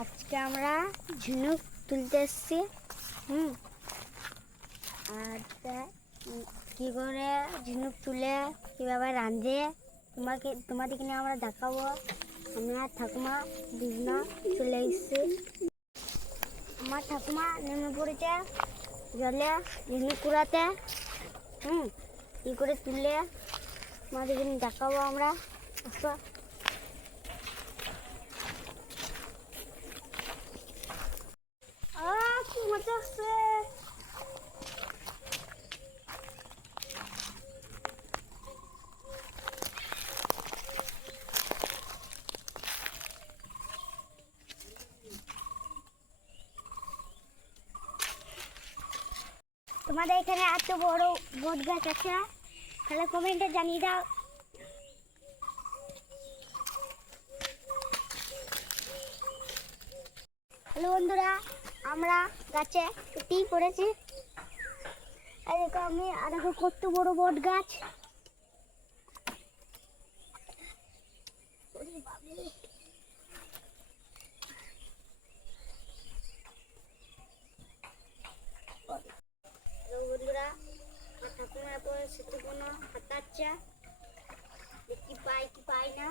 আজকে আমরা ঝিনুক তুলতে এসেছি। হুম। আর কি করে ঝিনুক তুলে, কীভাবে রাঁধে, তোমাকে, তোমাদেরকে নিয়ে আমরা দেখাবো। আমি আর ঠাকুমা দুজনা চলে এসেছি। আমার ঠাকুমা নেমে পড়েছে জলে ঝিনুক কুড়াতে। হুম। কী করে তুলে তোমাদেরকে নিয়ে দেখাবো আমরা। আসো আহ কি মজা আসছে তোমাদের এখানে এত বড় বট গাছ আছে তাহলে কমেন্টে জানিয়ে দাও। হ্যালো বন্ধুরা আমরা গাছে উঠেই পড়েছি আর আমি আর কত বড় বট গাছ ওরে বাবারে। হ্যালো বন্ধুরা আমার ঠাকুমার পরে সেতু কোনো হাতাচ্ছে দেখি পাই কি পাই না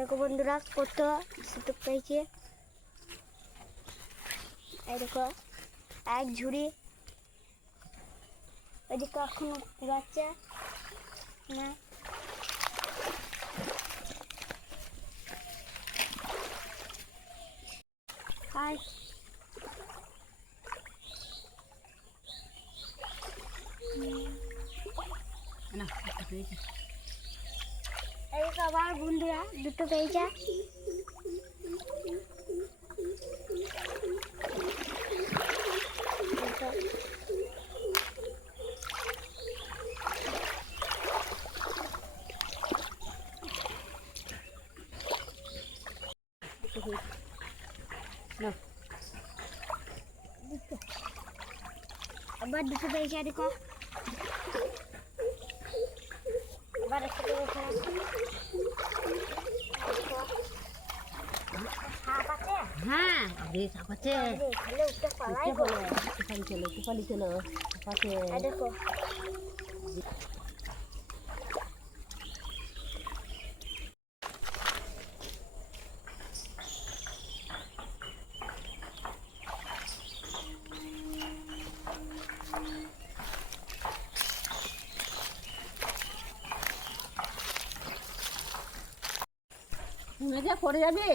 এরকম বন্ধুরা কত সুযোগ পেয়েছে দেখো এক ঝুড়ি। ওইদিকে এখনও বাচ্চা না আর না একটা পেয়েছি এদিকে আবার বন্ধুরা দুটো পেয়েছে একটা পেয়েছি না আবার দুটো পেয়েছে দেখো আবার একটা পেয়েছে সাপ আছে হ্যাঁ রে চাপাচ্ছে ভালো উঠতে পালাই উঠে পড়ো তুফানি চলো তুফানি চলো চাপাচ্ছে আর দেখো নেমে করে যাবে?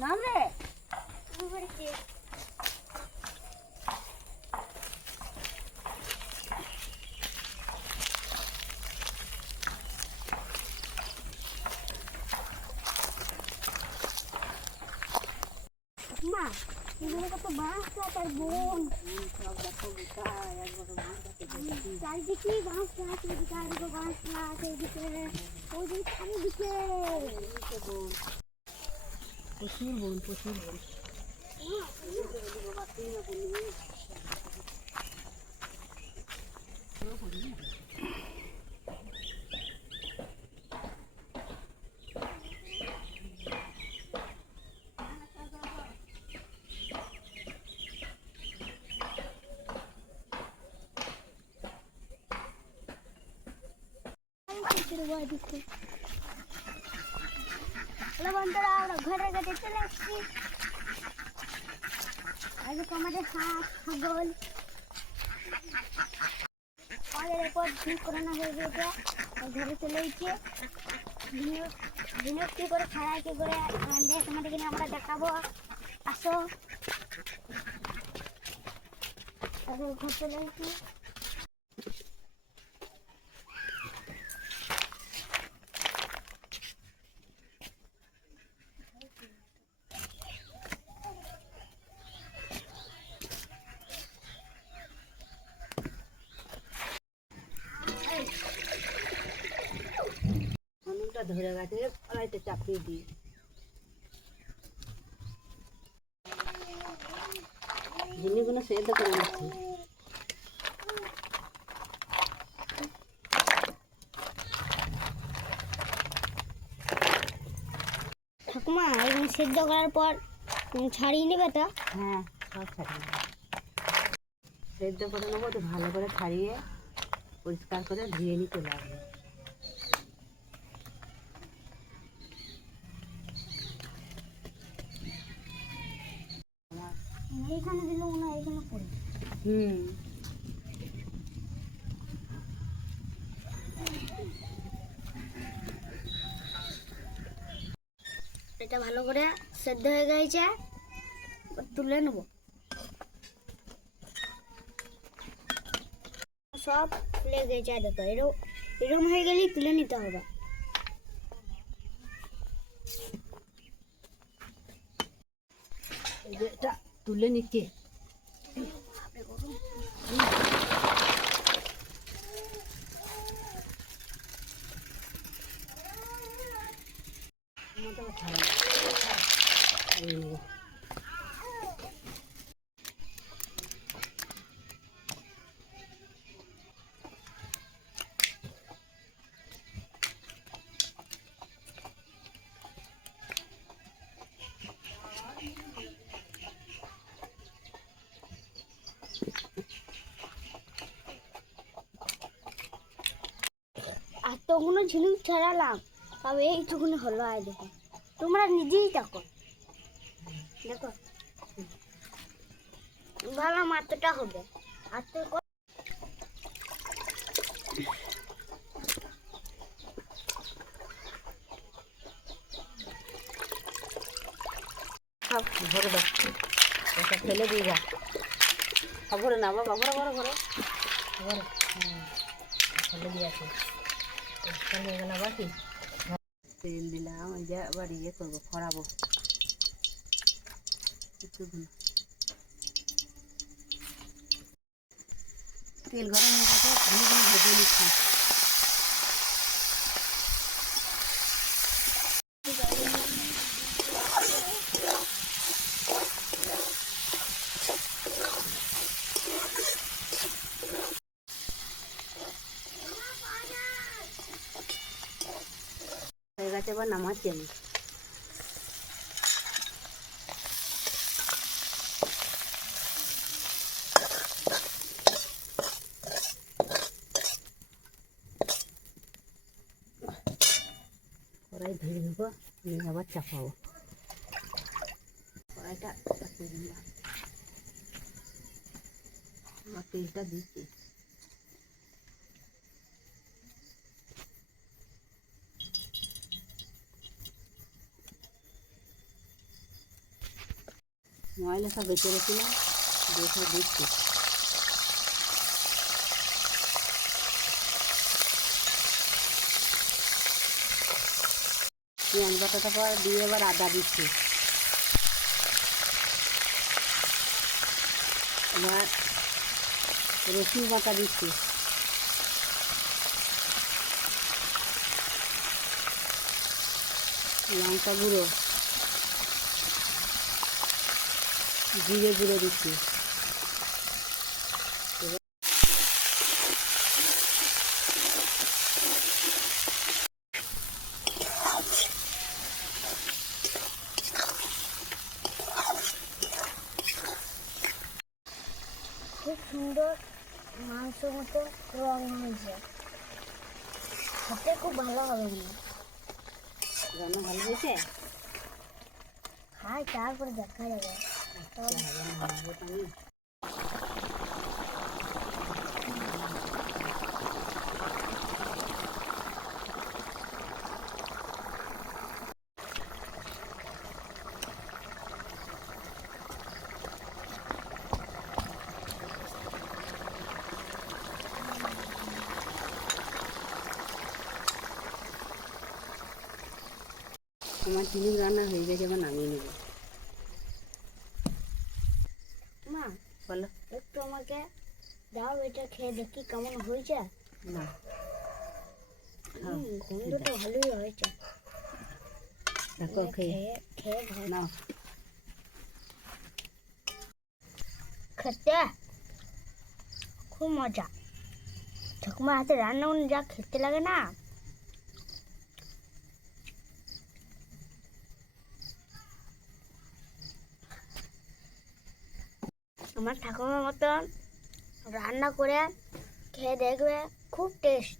নাম রে মা এগুলো কত বাঁশ গাছ আর বন সব দেখো গোটায় একবার মাছ দেখে চারিদিকে বাঁশ গাছ এদিকে আরেকটা বাঁশ গাছ এদিকে ওইদিকে চারিদিকে প্রচুর বোন প্রচুর বোন হ্যালো বন্ধুরা, আমরা ঘরের কাছে চলে আসছি। আজকে আমাদের হাঁস ছাগল। আমাদের এরপর ঠিক করানো হয়ে গেছে। ঘরে চলে এসেছে। ঝিনুক কী করে ছাড়াই কী করে রাঁধে, তোমাদেরকে আমরা দেখাবো। আসো। ঘর চলে এসেছি। ধরে গেছে কড়াইতে চাপিয়ে দিই। জিনিসগুলো সেদ্ধ করে নিচ্ছি। ঠাকুমা এগুলো সেদ্ধ করার পর ছাড়িয়ে নেবে তো? হ্যাঁ সব ছাড়িয়ে নেব। সেদ্ধ করে নেব তো ভালো করে ছাড়িয়ে পরিষ্কার করে ধুয়ে নিতে লাগবে। এইখানে দিলে মনে হয় এইখানে পড়ে। হুম। এটা ভালো করে সেদ্ধ হয়ে গেছে তুলে নেব। সব ফুলে গেছে দেখো এরকম এরকম হয়ে গেলেই তুলে নিতে হবে এই যে এটা তুলে নিচ্ছে এতগুলো ঝিনুক ছাড়ালাম, তবে এইটুকুনি হলো আয় দেখো। তোমরা নিজেই দেখো। দেখো। ভালো মাত্রটা হবে। আর তো ভরে দাও। এটা ফেলে দিয়ে যা। ভরে না বাবা ভরে ভরে ভরে ভরে ফেলে দিয়েছে পরিষ্কার হয়ে গেল বাকি তেল দিলাম ওই যে আবার ইয়ে করব খরাবো তেল গরম হয়ে গেছে ভেজে নিচ্ছি। নামাচ্ছি আমি কড়াই ধুয়ে নেব নিয়ে আবার চাপাবো কড়াইটা চাপিয়ে দিলাম আবার তেলটা দিচ্ছি ময়লা সব বেঁচে রেখেছিলাম, দিয়ে সব দিচ্ছি। পেঁয়াজ বাটাটা পর দিয়ে এবার আদা দিচ্ছি। এবার রসুন বাটা দিচ্ছি। লঙ্কা গুঁড়ো। জিরে গুঁড়ো দিচ্ছি। খুব সুন্দর মাংস মতো রং হয়েছে। খেতে খুব ভালো হবে হয়। রান্না ভালো হয়েছে? খাই তারপরে দেখা যাবে। আমার চিনি রান্না হয়ে গেছে এবার নামিয়ে নেব বলো একটু আমাকে দাও এটা খেয়ে দেখি কেমন হয়েছে না খাও গন্ধটা ভালোই হয়েছে দেখো খেয়ে খেয়ে খেয়ে ভালো নাও খেতে খুব মজা ঠাকুমার হাতে রান্না করে যা খেতে লাগে না আমার ঠাকুমার মতন রান্না করে খেয়ে দেখবে খুব টেস্ট